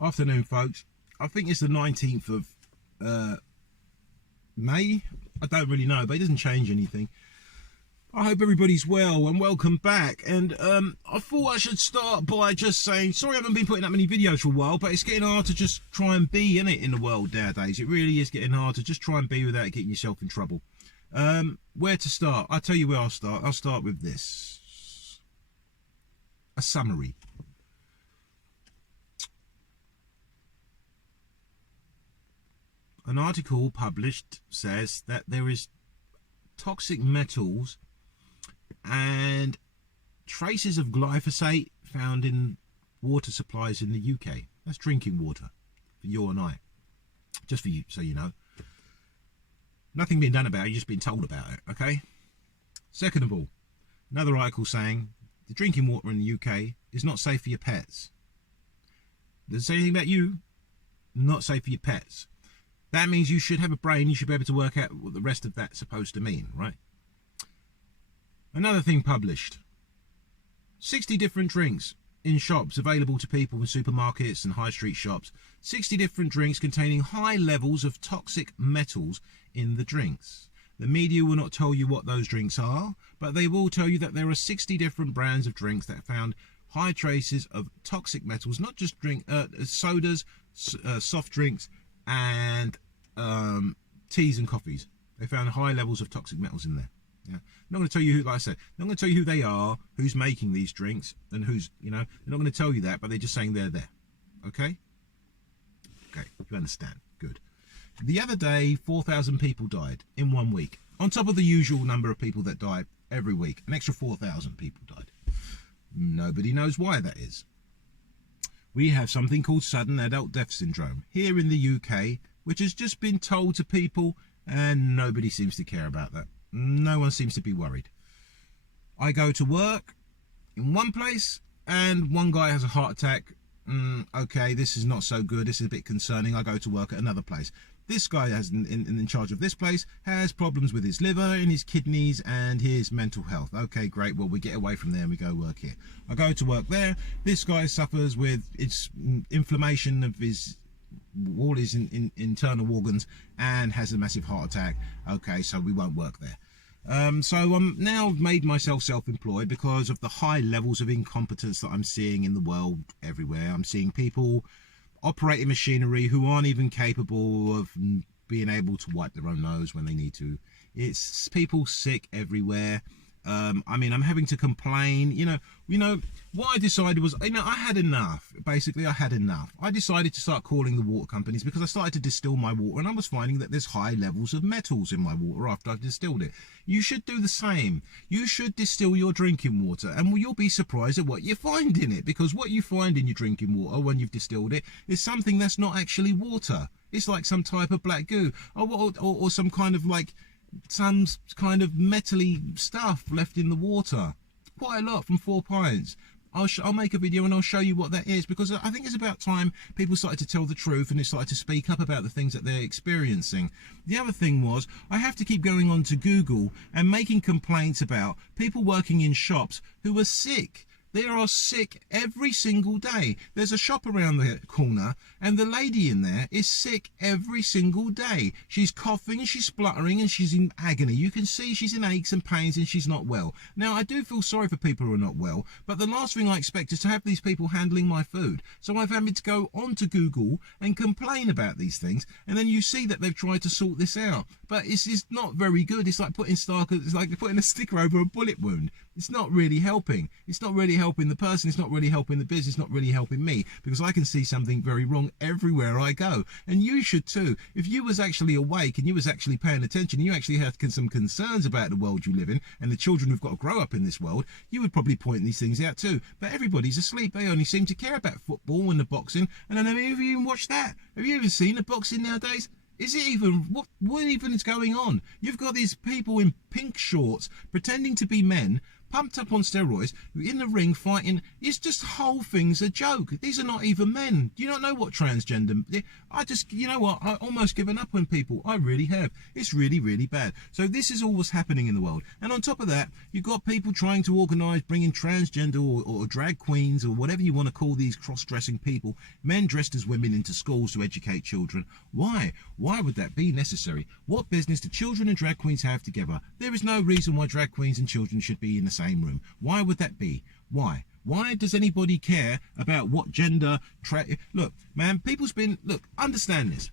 Afternoon, folks. I think it's the 19th of May. I don't really know, but it doesn't change anything. I hope everybody's well and welcome back. And I thought I should start by just saying, sorry I haven't been putting that many videos for a while, but it's getting hard to just try and be in it in the world nowadays. It really is getting hard to just try and be without getting yourself in trouble. Where to start? I'll tell you where I'll start. I'll start with this. A summary. An article published says that there is toxic metals and traces of glyphosate found in water supplies in the UK. That's drinking water for you and I. Just for you, so you know. Nothing being done about it, you're just being told about it, okay? Second of all, another article saying the drinking water in the UK is not safe for your pets. Does it say anything about you? Not safe for your pets. That means you should have a brain, you should be able to work out what the rest of that's supposed to mean, right? Another thing published. 60 different drinks in shops available to people in supermarkets and high street shops. 60 different drinks containing high levels of toxic metals in the drinks. The media will not tell you what those drinks are, but they will tell you that there are 60 different brands of drinks that found high traces of toxic metals, not just sodas, soft drinks, and teas and coffees. They found high levels of toxic metals in there. Yeah. I'm not going to tell you who, like I said, I'm not going to tell you who they are, who's making these drinks, and who's, you know, they're not going to tell you that, but they're just saying they're there. Okay? Okay, you understand. Good. The other day, 4,000 people died in 1 week. On top of the usual number of people that die every week. An extra 4,000 people died. Nobody knows why that is. We have something called sudden adult death syndrome here in the UK, which has just been told to people, and nobody seems to care about that. No one seems to be worried. I go to work in one place and one guy has a heart attack. Okay, this is not so good. This is a bit concerning. I go to work at another place. This guy has in charge of this place has problems with his liver and his kidneys and his mental health. Okay, great. Well, we get away from there and we go work here. I go to work there. This guy suffers with inflammation of all his internal organs and has a massive heart attack. Okay, so we won't work there. So I'm now made myself self-employed because of the high levels of incompetence that I'm seeing in the world everywhere. I'm seeing people operating machinery who aren't even capable of being able to wipe their own nose when they need to. It's people sick everywhere. I mean, I'm having to complain. You know, what I decided was, I had enough. Basically, I had enough. I decided to start calling the water companies because I started to distill my water and I was finding that there's high levels of metals in my water after I've distilled it. You should do the same. You should distill your drinking water and you'll be surprised at what you find in it, because what you find in your drinking water when you've distilled it is something that's not actually water. It's like some type of black goo or some kind of metally stuff left in the water. Quite a lot from 4 pints. I'll make a video and I'll show you what that is, because I think it's about time people started to tell the truth and they started to speak up about the things that they're experiencing. The other thing was, I have to keep going on to Google and making complaints about people working in shops who are sick. They are sick every single day. There's a shop around the corner and the lady in there is sick every single day. She's coughing and she's spluttering and she's in agony. You can see she's in aches and pains and she's not well. Now, I do feel sorry for people who are not well, but the last thing I expect is to have these people handling my food. So I've had to go onto Google and complain about these things, and then you see that they've tried to sort this out. But it's not very good. It's like putting a sticker over a bullet wound. It's not really helping. It's not really helping the person. It's not really helping the business. It's not really helping me, because I can see something very wrong everywhere I go. And you should too. If you was actually awake and you was actually paying attention and you actually had some concerns about the world you live in and the children who've got to grow up in this world, you would probably point these things out too. But everybody's asleep. They only seem to care about football and the boxing. And I don't know if you even watched that. Have you even seen the boxing nowadays? Is it even, what even is going on? You've got these people in pink shorts pretending to be men, pumped up on steroids, in the ring fighting. It's just whole thing's a joke. These are not even men. Do you not know what transgender? You know what? I almost given up on people. I really have. It's really, really bad. So this is all what's happening in the world. And on top of that, you've got people trying to organise bringing transgender or drag queens or whatever you want to call these cross-dressing people, men dressed as women, into schools to educate children. Why? Why would that be necessary? What business do children and drag queens have together? There is no reason why drag queens and children should be in the same room. Why would that be? Why? Why does anybody care about what gender? Look, man, understand this.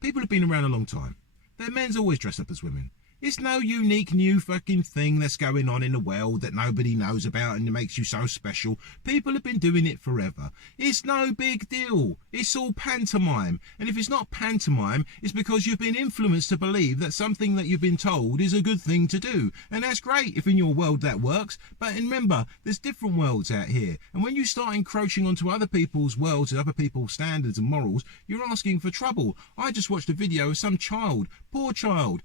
People have been around a long time. Their men's always dress up as women. It's no unique new fucking thing that's going on in the world that nobody knows about and it makes you so special. People have been doing it forever. It's no big deal. It's all pantomime. And if it's not pantomime, it's because you've been influenced to believe that something that you've been told is a good thing to do. And that's great if in your world that works. But remember, there's different worlds out here. And when you start encroaching onto other people's worlds and other people's standards and morals, you're asking for trouble. I just watched a video of some child, poor child.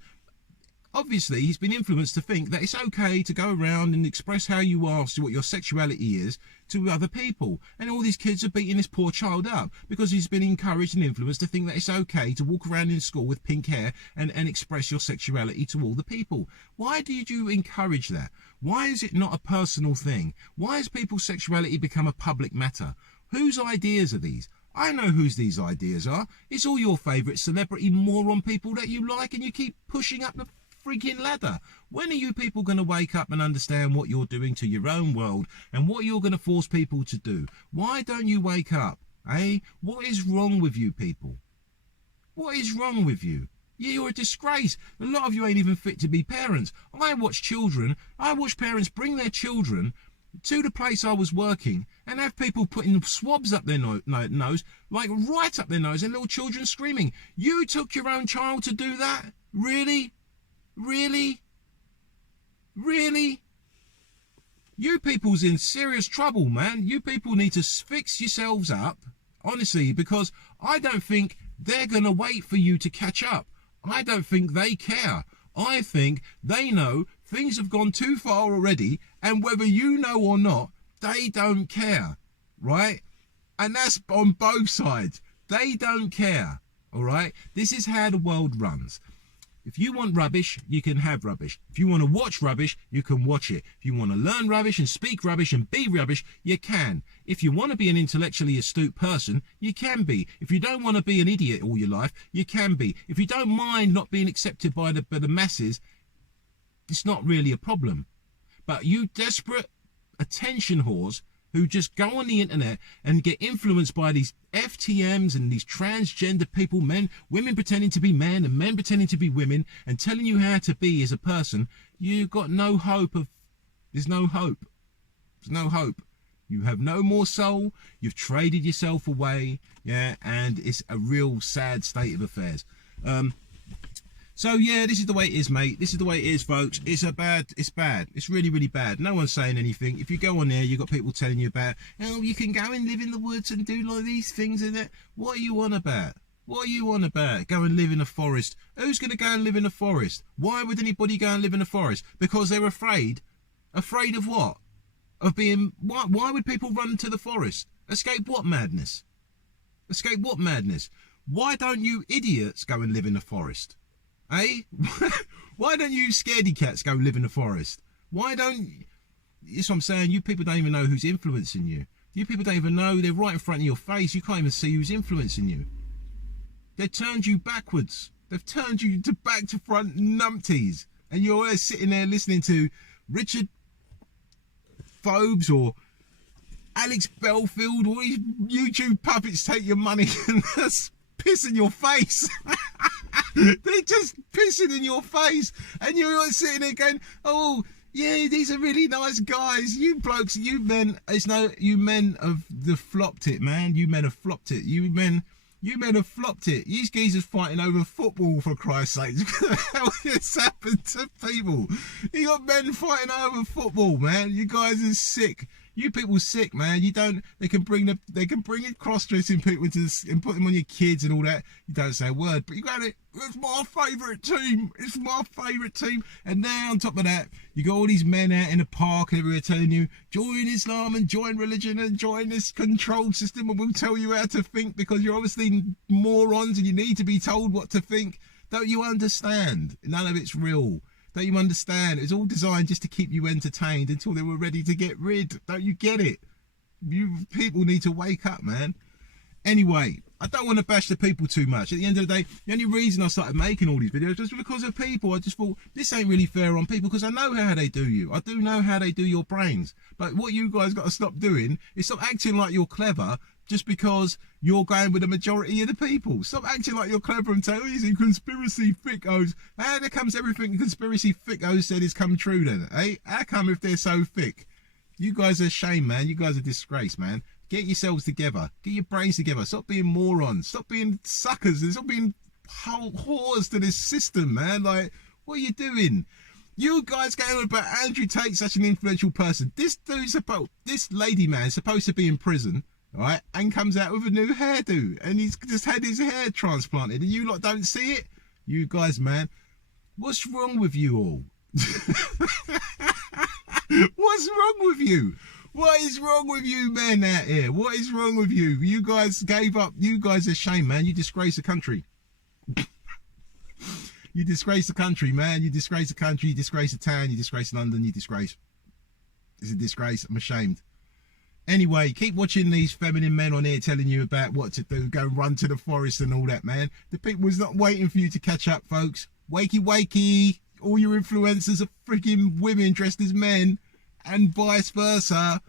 Obviously, he's been influenced to think that it's okay to go around and express how you are, what your sexuality is, to other people. And all these kids are beating this poor child up because he's been encouraged and influenced to think that it's okay to walk around in school with pink hair and express your sexuality to all the people. Why did you encourage that? Why is it not a personal thing? Why has people's sexuality become a public matter? Whose ideas are these? I know whose these ideas are. It's all your favourite celebrity moron people that you like and you keep pushing up the freaking ladder. When are you people going to wake up and understand what you're doing to your own world and what you're going to force people to do? Why don't you wake up? What is wrong with you people? What is wrong with you? You're a disgrace. A lot of you ain't even fit to be parents. I watch parents bring their children to the place I was working and have people putting swabs up their nose, like right up their nose, and little children screaming. You took your own child to do that? Really? Really? Really? You people's in serious trouble, man. You people need to fix yourselves up, honestly, because I don't think they're going to wait for you to catch up. I don't think they care. I think they know things have gone too far already, and whether you know or not, they don't care, right? And that's on both sides. They don't care, all right? This is how the world runs. If you want rubbish, you can have rubbish. If you want to watch rubbish, you can watch it. If you want to learn rubbish and speak rubbish and be rubbish, you can. If you want to be an intellectually astute person, you can be. If you don't want to be an idiot all your life, you can be. If you don't mind not being accepted by the masses, it's not really a problem. But you desperate attention whores who just go on the internet and get influenced by these FTMs and these transgender people, women pretending to be men and men pretending to be women and telling you how to be as a person, you've got no hope there's no hope. There's no hope. You have no more soul. You've traded yourself away. Yeah. And it's a real sad state of affairs. So yeah, this is the way it is, mate. This is the way it is, folks. It's bad. It's really, really bad. No one's saying anything. If you go on there, you've got people telling you about, oh, you can go and live in the woods and do like these things and that. What are you on about? What are you on about? Go and live in a forest. Who's going to go and live in a forest? Why would anybody go and live in a forest? Because they're afraid. Afraid of what? Of being... Why would people run to the forest? Escape what madness? Escape what madness? Why don't you idiots go and live in a forest? Why don't you scaredy cats go live in the forest? Why don't... That's what I'm saying. You people don't even know who's influencing you. You people don't even know. They're right in front of your face. You can't even see who's influencing you. They've turned you backwards. They've turned you to back to front numpties. And you're always sitting there listening to Richard Phobes or Alex Belfield. All these YouTube puppets take your money and just piss in your face. They're just pissing in your face, and you're sitting there going, "Oh, yeah, these are really nice guys. You blokes, you men, you men have flopped it, man. You men have flopped it. You men have flopped it. These geezers fighting over football, for Christ's sake. What the hell has happened to people? You got men fighting over football, man. You guys are sick. You people sick, man. You don't. They can bring cross-dressing people into this and put them on your kids and all that. You don't say a word, but you got it. It's my favourite team. It's my favourite team. And now on top of that, you got all these men out in the park everywhere telling you join Islam and join religion and join this control system, and we'll tell you how to think because you're obviously morons and you need to be told what to think. Don't you understand? None of it's real. Don't you understand? It's all designed just to keep you entertained until they were ready to get rid. Don't you get it? You people need to wake up, man. Anyway, I don't want to bash the people too much. At the end of the day, the only reason I started making all these videos was because of people. I just thought, this ain't really fair on people because I know how they do you. I do know how they do your brains. But what you guys got to stop doing is stop acting like you're clever just because you're going with the majority of the people. Stop acting like you're clever and say, oh, he's in conspiracy thickos. How comes everything conspiracy thickos said is come true then, eh? How come if they're so thick? You guys are a shame, man. You guys are a disgrace, man. Get yourselves together. Get your brains together. Stop being morons. Stop being suckers. Stop being whores to this system, man. Like, what are you doing? You guys going on about Andrew Tate, such an influential person. This lady man is supposed to be in prison, right? And comes out with a new hairdo. And he's just had his hair transplanted. And you lot don't see it? You guys, man. What's wrong with you all? What's wrong with you? What is wrong with you men out here? What is wrong with you? You guys gave up. You guys are shame, man. You disgrace the country. You disgrace the country, man. You disgrace the country. You disgrace the town. You disgrace London. You disgrace. It's a disgrace. I'm ashamed. Anyway, keep watching these feminine men on here telling you about what to do. Go run to the forest and all that, man. The people is not waiting for you to catch up, folks. Wakey, wakey. All your influencers are freaking women dressed as men. And vice versa.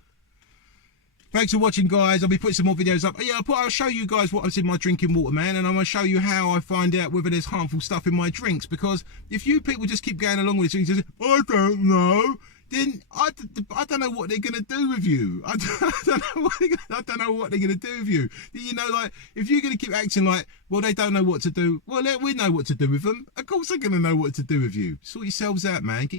Thanks for watching, guys. I'll be putting some more videos up. Yeah, I'll show you guys what was in my drinking water, man, and I'm going to show you how I find out whether there's harmful stuff in my drinks, because if you people just keep going along with it and you say, I don't know, then I don't know what they're going to do with you. I don't know what they're going to do with you. You know, like, if you're going to keep acting like, well, they don't know what to do, well, we know what to do with them. Of course they're going to know what to do with you. Sort yourselves out, man.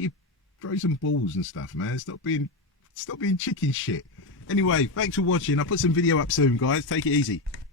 Throw some balls and stuff, man. Stop being chicken shit. Anyway, thanks for watching. I'll put some video up soon, guys. Take it easy.